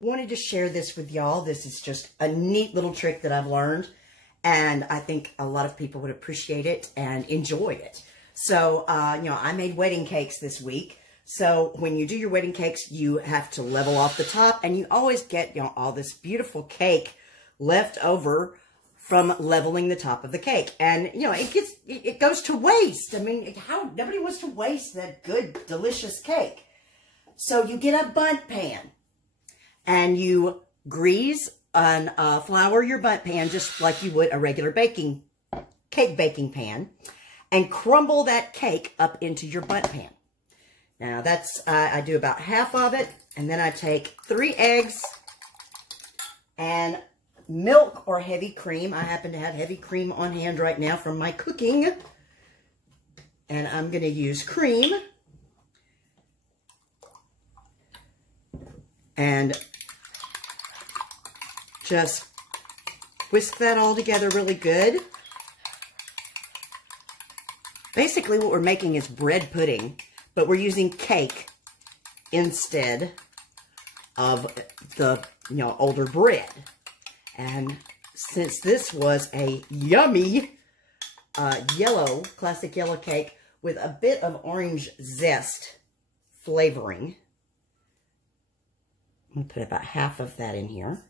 Wanted to share this with y'all. This is just a neat little trick that I've learned, and I think a lot of people would appreciate it and enjoy it. So, I made wedding cakes this week. So when you do your wedding cakes, you have to level off the top, and you always get, all this beautiful cake left over from leveling the top of the cake. And, it goes to waste. I mean, nobody wants to waste that good, delicious cake. So you get a bundt pan, and you grease and flour your bundt pan just like you would a regular cake baking pan, and crumble that cake up into your bundt pan. Now that's, I do about half of it, and then I take 3 eggs and milk or heavy cream. I happen to have heavy cream on hand right now from my cooking, and I'm going to use cream. And just whisk that all together really good. Basically what we're making is bread pudding, but we're using cake instead of the, older bread. And since this was a yummy classic yellow cake with a bit of orange zest flavoring, I'm going to put about half of that in here.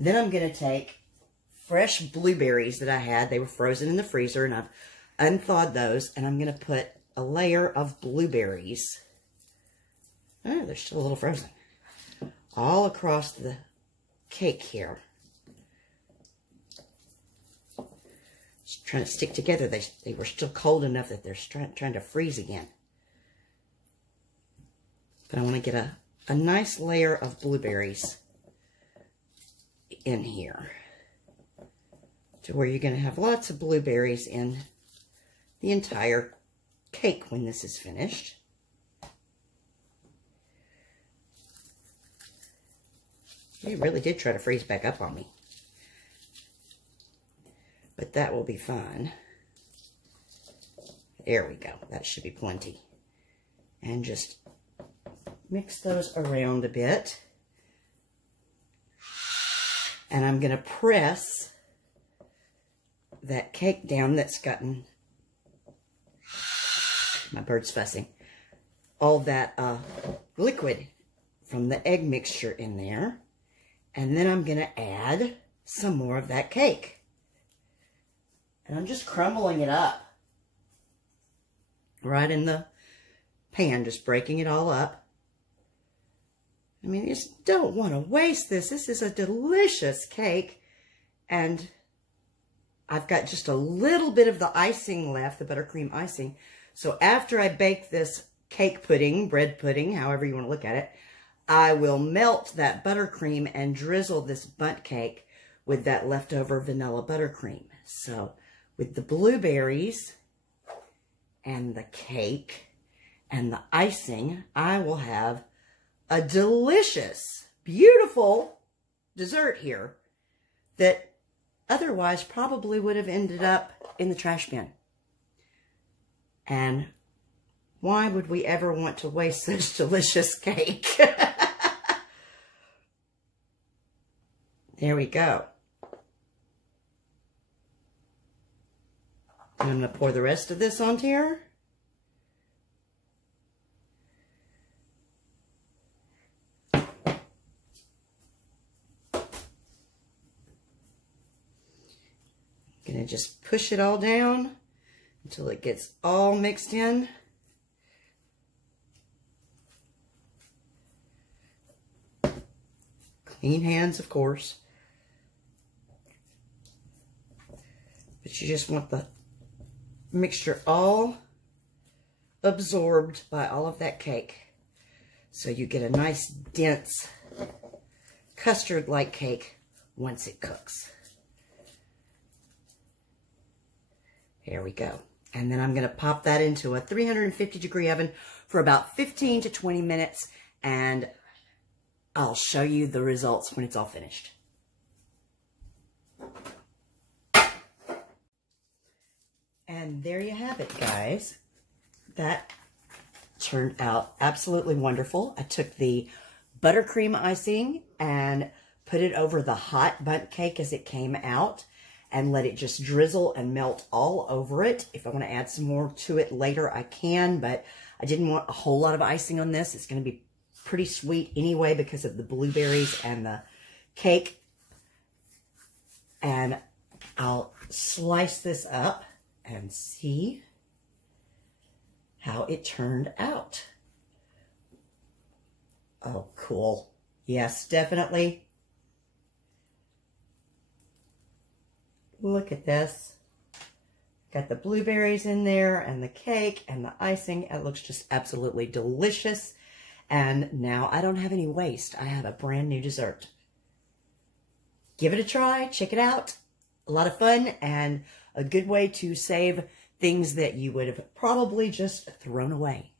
Then I'm going to take fresh blueberries that I had. They were frozen in the freezer, and I've unthawed those. And I'm going to put a layer of blueberries. Oh, they're still a little frozen. All across the cake here. Just trying to stick together. They were still cold enough that they're trying to freeze again. But I want to get a nice layer of blueberries in here, to where you're going to have lots of blueberries in the entire cake when this is finished. It really did try to freeze back up on me, but that will be fine. There we go. That should be plenty. And just mix those around a bit. And I'm going to press that cake down that's gotten, my bird's fussing, all that liquid from the egg mixture in there. And then I'm going to add some more of that cake. And I'm just crumbling it up right in the pan, just breaking it all up. I mean, you just don't want to waste this. This is a delicious cake. And I've got just a little bit of the icing left, the buttercream icing. So after I bake this cake pudding, bread pudding, however you want to look at it, I will melt that buttercream and drizzle this bundt cake with that leftover vanilla buttercream. So with the blueberries and the cake and the icing, I will have a delicious, beautiful dessert here that otherwise probably would have ended up in the trash bin. And why would we ever want to waste such delicious cake? There we go. And I'm going to pour the rest of this onto here. Going to just push it all down until it gets all mixed in. Clean hands, of course. But you just want the mixture all absorbed by all of that cake. So you get a nice, dense, custard-like cake once it cooks. There we go. And then I'm going to pop that into a 350-degree oven for about 15 to 20 minutes, and I'll show you the results when it's all finished. And there you have it, guys. That turned out absolutely wonderful. I took the buttercream icing and put it over the hot bundt cake as it came out and let it just drizzle and melt all over it. If I want to add some more to it later, I can, but I didn't want a whole lot of icing on this. It's going to be pretty sweet anyway because of the blueberries and the cake. And I'll slice this up and see how it turned out. Oh, cool. Yes, definitely. Look at this. Got the blueberries in there and the cake and the icing. It looks just absolutely delicious. And now I don't have any waste. I have a brand new dessert. Give it a try. Check it out. A lot of fun and a good way to save things that you would have probably just thrown away.